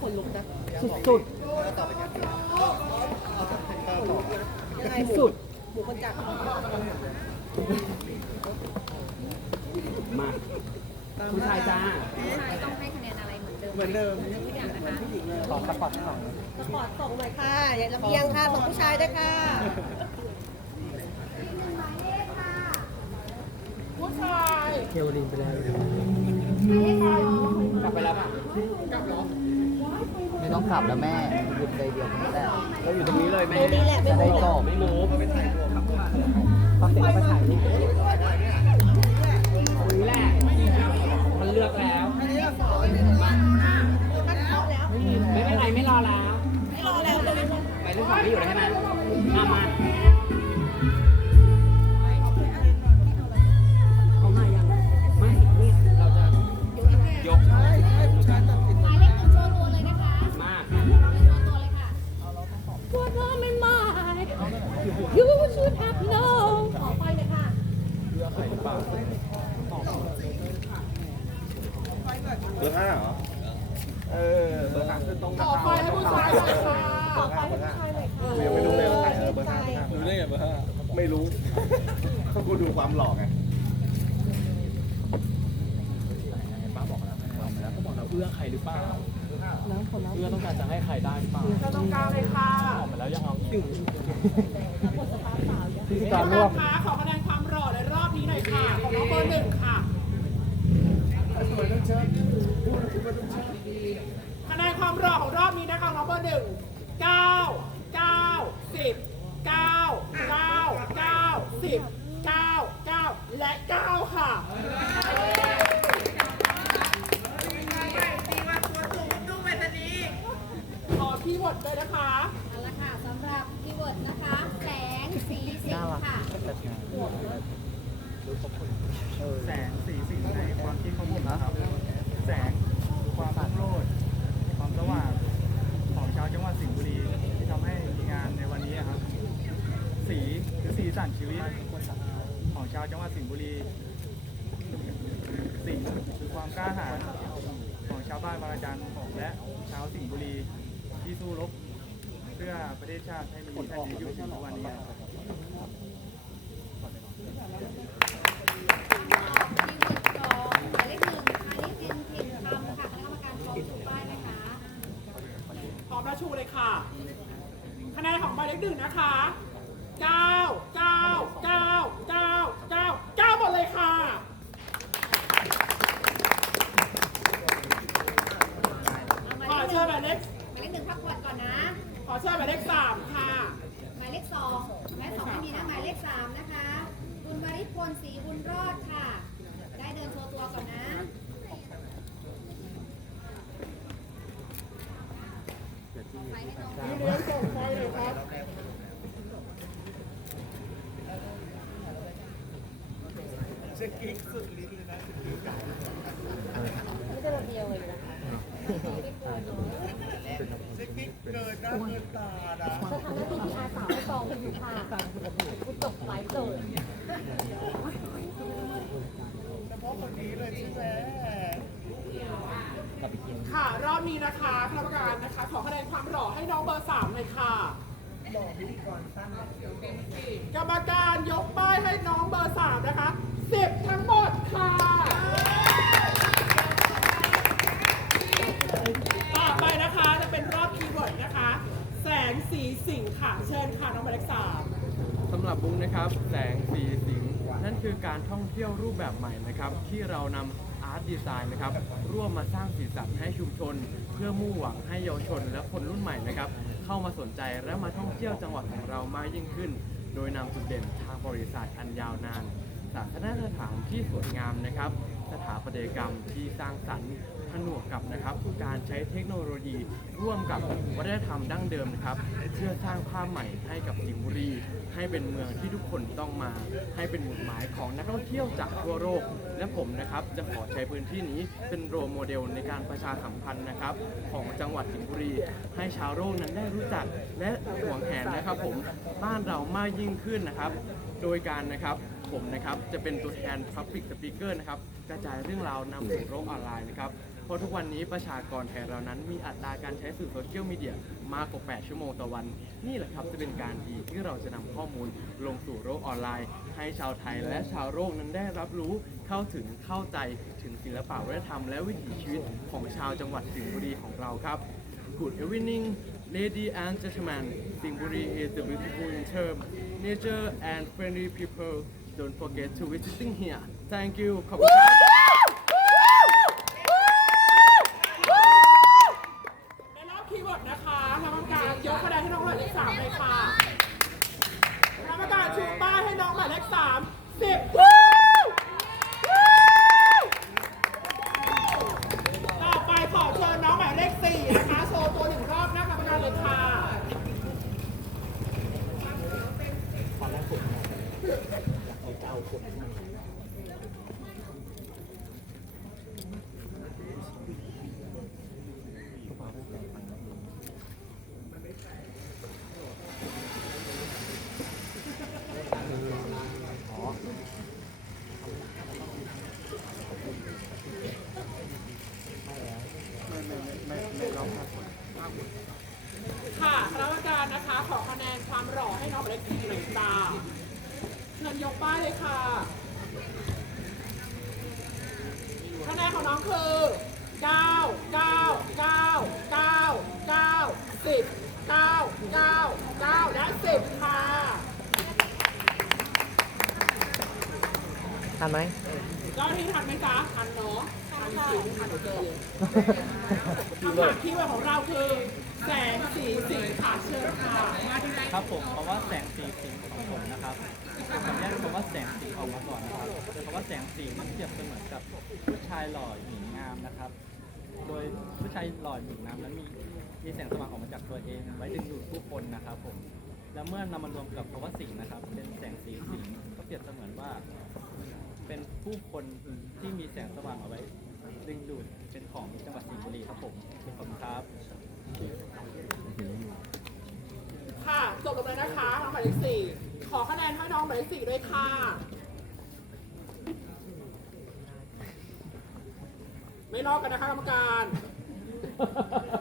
คนลุกนะสุดยังไงๆสุดหมูคนจับมาคุณชายจ้าผู้ชายต้องให้คะแนนอะไรเหมือนเดิมเหมือนเดิมทุกอย่างนะคะขอสปอร์ตสองสปอร์ตส่งหน่อยค่ะอย่าลำเอียงค่ะส่งผู้ชายด้วยค่ะผู้ชายเคโอลินไปแล้วกลับไปแล้วป่ะไม่ ต้องกลับแล้วแม่หยุดใจเดียวนี่แหละเราอยู่ตรงนี้เลยแม่ตรงนี้แหละไม่จะรู้ได้จบไม่รู้ไม่ถ่ายรูปพอเสร็จแล้วไปถ่ายรูปตรงนี้แหละมันเลือกแล้วไม่เป็นไรไม่รอแล้วไม่รอแล้วเลยไปเรื่องฝั่งนี้อยู่แล้วใช่ไหมมามาเขา เบอร์ห้าเหรอ เออ เบอร์สามคือตรงกับขอไฟให้ผู้ชายหน่อยค่ะขอไฟให้ผู้ชายหน่อยค่ะยังไม่รู้เลยว่าใครเออเบอร์ห้าเบอร์ห้ารู้ได้ไงเบอร์ห้าไม่รู้ก็กูดูความหล่อไงป้าบอกแล้วบอกแล้วก็บอกแล้วเอื้อใครหรือเปล่าเอื้อต้องการจะให้ใครได้หรือเปล่าตรงกลางเลยค่ะออกมาแล้วยังเอาอีกพิธีการร่วมคะขอ ค่ะของน้องเบอร์หนึ่งค่ะคะแนนความหล่อของรอบนี้นะคะน้องเบอร์หนึ่งเก้าเก้าสิบเก้าเก้าเก้าสิบเก้าเก้าและเก้าค่ะ ขอคีวิร์ดเลยนะคะ เอาละค่ะสำหรับคีย์เวิร์ดนะคะ แสงสีสิงค่ะ แสงสีสิ่งในความคิดของผมนะครับ แสงความรุ่งโรจน์ความสว่างของชาวจังหวัดสิงห์บุรีที่ทำให้มีงานในวันนี้ครับ สีหรือสีสันชีวิตของชาวจังหวัดสิงห์บุรีสิ่งคือความกล้าหาญของชาวบ้านบางระจันและชาวสิงห์บุรีที่สู้รบเพื่อประเทศชาติให้มีแผ่นดินอยู่ถึงทุกวันนี้ครับ คีย์เวิร์ดสองหมายเลขหนึ่งอันนี้เป็นทีมทำค่ะคณะกรรมการพร้อมชูป้ายนะคะ พร้อมแล้วชูเลยค่ะ คะแนนของ หมายเลขหนึ่งนะคะเก้าเก้าเก้าเก้าเก้าเก้าหมดเลยค่ะ ขอเชิญหมายเลขหมายเลขหนึ่งพักผ่อนก่อนนะ ขอเชิญหมายเลขสามค่ะ หมายเลขสองหมายเลขสองไม่มีนะหมายเลขสามนะคะคุณวริพลศรีบุญรอดค่ะ ได้เดินโชว์ตัวก่อนนะไปให้น้องเลี้ยงส่งไฟเลยครับ ไม่ได้ระเบียวเลยนะคะ สถานะที่พีอาสาวกองเป็นอยู่ค่ะกูจบไลฟ์เลยค่ะ รอบนี้นะคะคณะกรรมการนะคะ ขอคะแนนความหล่อให้น้องเบอร์สามเลยค่ะกรรมการยกป้ายให้น้องเบอร์สามนะคะสิบทั้งหมด เชิญค่ะน้องหมายเลขสามสำหรับบุ๊กนะครับ แสงสีสิงนั่นคือการท่องเที่ยวรูปแบบใหม่นะครับ ที่เรานำอาร์ตดีไซน์นะครับร่วมมาสร้างสีสันให้ชุมชน เพื่อมุ่งหวังให้เยาวชนและคนรุ่นใหม่นะครับ เข้ามาสนใจและมาท่องเที่ยวจังหวัดของเรามากยิ่งขึ้น โดยนำจุดเด่นทางบริษัทอันยาวนานศาสนสถานที่สวยงามนะครับ สถาปัตยกรรมที่สร้างสรรค์ ผนวกกับนะครับการใช้เทคโนโลยี ร่วมกับวัฒนธรรมดั้งเดิมนะครับเพื่อสร้างภาพใหม่ให้กับสิงห์บุรี ให้เป็นเมืองที่ทุกคนต้องมา ให้เป็นหมุดหมายของนักท่องเที่ยวจากทั่วโลกและผมนะครับจะขอใช้พื้นที่นี้เป็นโรโมเดลในการประชาสัมพันธ์นะครับของจังหวัดสิงห์บุรี ให้ชาวโลกนั้นได้รู้จัก และหวงแหนนะครับผมบ้านเรามากยิ่งขึ้นนะครับ โดยการนะครับผมนะครับจะเป็นตัวแทน Public Speaker นะครับกระจายเรื่องราวนำสู่โลกออนไลน์นะครับ ราะทุกวันนี้ประชากรไทยเรานั้นมีอัตราการใช้สื่อโซเชียลมีเดียมากกว่า 8 ชั่วโมงต่อวัน นี่แหละครับจะเป็นการดีที่เราจะนำข้อมูลลงสู่โลกออนไลน์ ให้ชาวไทยและชาวโลกนั้นได้รับรู้เข้าถึงเข้าใจถึงศิลปะวัฒนธรรมและวิถีชีวิตของชาวจังหวัดสิงห์บุรีของเราครับ Good evening lady and gentlemen สิงห์บุรี is the beautiful in term nature and friendly people don't forget to visiting here thank you ขอบคุณครับ ในรอบคีย์เวิร์ดนะคะกรรมการยกคะแนนให้น้องหมายเลขสามเลยค่ะกรรมการชูป้ายให้น้องหมายเลขสามสิบต่อไปขอเชิญน้องหมายเลขสี่นะคะโชว์ตัวหนึ่งรอบหน้ากรรมการเลยค่ะ ค่ะคณะกรรมการนะคะ ขอคะแนนความหล่อให้น้องหมายเลขสี่หนึ่งตาเชิญยกป้ายเลยค่ะ คะแนนของน้องคือ 9 9 9 9 9 10 9 9 9และ10ค่ะทันไหมเจ้าหน้าที่ทันไหมจ๊ะทันเนาะทันสิทันเจอคำถามที่ว่าของเราคือ แสงสีสีค่ะเชิญค่ะครับผมเพราะว่าแสงสีสีของผมนะครับขออนุญาตคำว่าแสงสีออกมาก่อนนะครับคำว่าแสงสีมันเปรียบเสมือนกับผู้ชายหล่อหญิงงามนะครับ โดยผู้ชายหล่อหญิงงามนั้นมีมีแสงสว่างออกมาจากตัวเองไว้ดึงดูดผู้คนนะครับผมแล้วเมื่อนำมารวมกับคำว่าสีนะครับ เป็นแสงสีสีก็เปรียบเสมือนว่า เป็นผู้คนที่มีแสงสว่างเอาไว้ดึงดูดเป็นของจังหวัดสิงห์บุรีครับผมขอบคุณครับ ค่ะจบลงเลยนะคะน้องหมายเลขสี่ขอคะแนนให้น้องหมายเลขสี่ด้วยค่ะ ไม่ลอกกันนะคะกรรมการ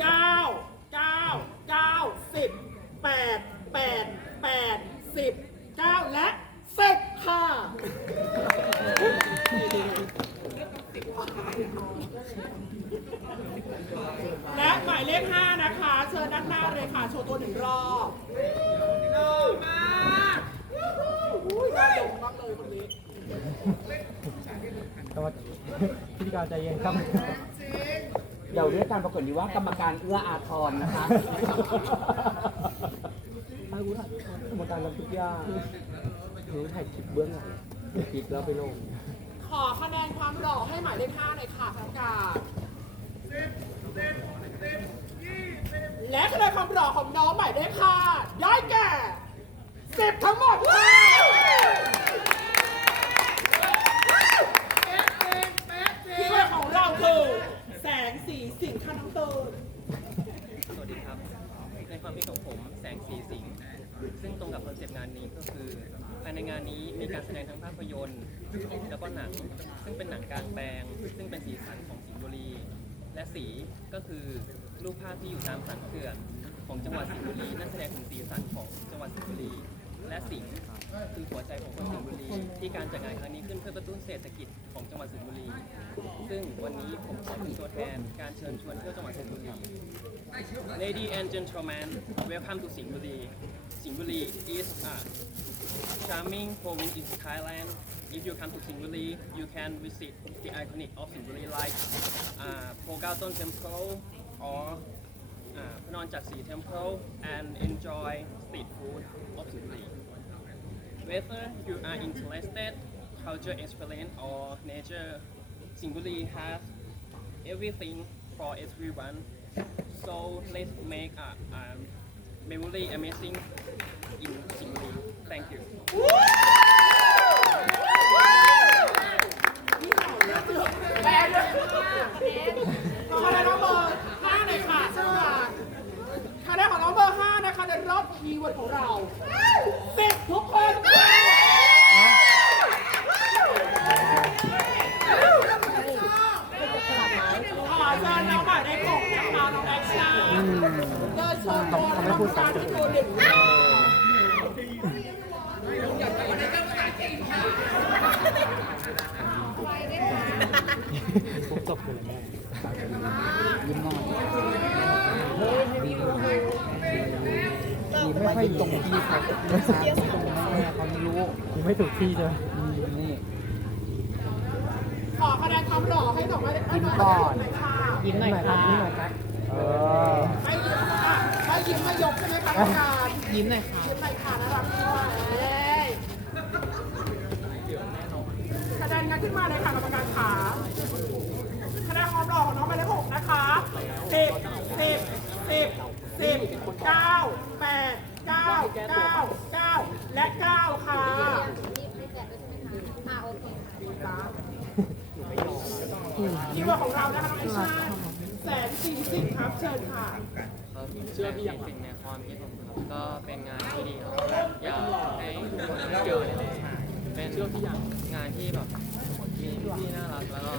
เก้าเก้าเก้าสิบแปดแปดแปดสิบเก้าและสิบค่ะและหมายเลขห้านะคะ เชิญด้านหน้าเลยค่ะ โชว์ตัวหนึ่งรอบหล่อมากอุ้ยน่าดมมากเลยคนนี้ พิธีการใจ เย็นครับ เดี๋ยวเรียกการประกวดดีว่ากรรมการเอื้ออาทรนะคะกรรมการรับทุกอย่างหนูถ่ายคลิปเบื้องหลังคลิปแล้วไปลง ขอคะแนนความหล่อให้หมายเลขห้าหน่อยค่ะทางการและคะแนนความหล่อของน้องหมายเลขห้าได้แก่สิบทั้งหมดค่ะที่ สิ่งคันสวัสดีครับ ในความคิดของผมแสงสีสิงซึ่งตรงกับคอนเซปต์งานนี้ก็คือภายในงานนี้มีการแสดงทั้งภาพยนตร์แล้วก็หนัง ซึ่งเป็นหนังกลางแปลง ซึ่งเป็นสีสันของสิงห์บุรี และสีก็คือรูปภาพที่อยู่ตามสันเขื่อนของจังหวัดสิงห์บุรีนั่นแสดงถึงสีสันของจังหวัดสิงห์บุรี และสิงห์คือหัวใจของคนสิงห์บุรีที่การจัดงานครั้งนี้ขึ้นเพื่อกระตุ้นเศรษฐกิจของจังหวัดสิงห์บุรี ซึ่งวันนี้ผมขอเป็นตัวแทนการเชิญชวนเที่ยวจังหวัดสิงห์บุรี Ladies and gentlemen, welcome to Singbuli. Singbuli is a charming province in Thailand. If you come to Singbuli, you can visit the iconic of Singbuli like uh, Pogaton Temple or uh, Phnom Jaksi Temple and enjoy street food of Singbuli. Whether you are interested culture experience or nature, Singbuli has everything for everyone. So let's make a, a memory amazing in Singbuli. Thank you. เดินชมตัวกรรมการที่ดูหนึ่งยิ้มหน่อยยิ้มไม่ค่อยตรงที่เขาไม่ทราบตรงแม่เขาไม่รู้กูไม่ถูกที่ใช่ไหมอืมนี่ขอคะแนนความหล่อให้ดอกไม้เล็กยิ้มก่อนหน่อยค่ะยิ้มหน่อยค่ะ เออไม่ยิ้มค่ะไม่ยิ้มมายกใช่ไหมคะรรมการยิ้มหน่อยค่ะยิ้มหน่อยค่ะน่ารักด้วยเอ้ยคะแนนงันขึ้นมาเลยค่ะกรรมการขาคะแนนความหล่อของน้องหมายเลขหกนะคะสิบสิบสิบสิบเก้าแปดเก้าเก้าเก้าและเก้าค่ะอ่าโอเคค่ะคีย์เวิร์ดของเรานะคะน้องไอชา แสนสี่สิบครับเชิญค่ะเชื่อพี่อย่างสิ่งในความคิดผมครับก็เป็นงานที่ดีครับอยากให้ทุกคนได้เจอเป็นเชื่อพี่อยางงานที่แบบมีพี่น่ารักแล้วก็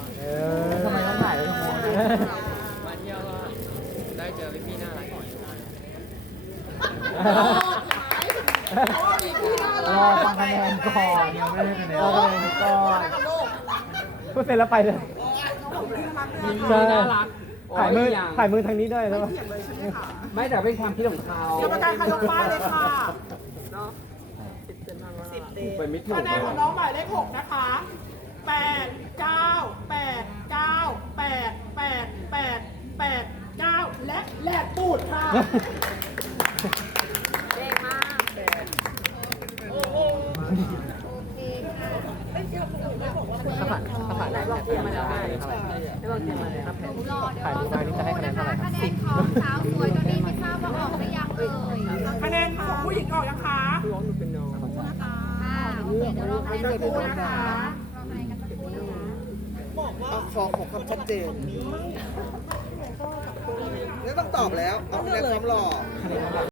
ทำไมต้องถ่ายด้วยทั้งหมดมาเที่ยวก็ได้เจอพี่พี่น่ารักรอฟังคะแนนก่อนยังไม่ได้คะแนนรอคะแนนก่อนพูดเสร็จแล้วไปเลยใช่ ถ่ายมือถ่ายมือทางนี้ด้วยใช่ปะไม่แต่เป็นความคิดของเขากรรมการขยกป้ายเลยค่ะไปไม่ถูกคะแนนของน้องหมายเลขหกนะคะแปดเก้าแปดเก้าแปดแปดแปดแปดเก้าและแหลกปูดค่ะ ถ้าผ่านได้บอกเตรียมมาแล้วได้เท่าไหร่ได้บอกเตรียมมาแล้วครับหนูรอเดี๋ยวรอสักครู่นะคะคะแนนของสาวสวยตัวนี้ไม่ทราบว่าออกหรือยังเอ่ยคะแนนของผู้หญิงออกยังคะค่ะโอเคเดี๋ยวรอคะแนนสักครู่นะคะรอคะแนนกันสักครู่นะคะขอขอคำชัดเจนแล้วต้องตอบแล้ว เอาคะแนนความหล่อ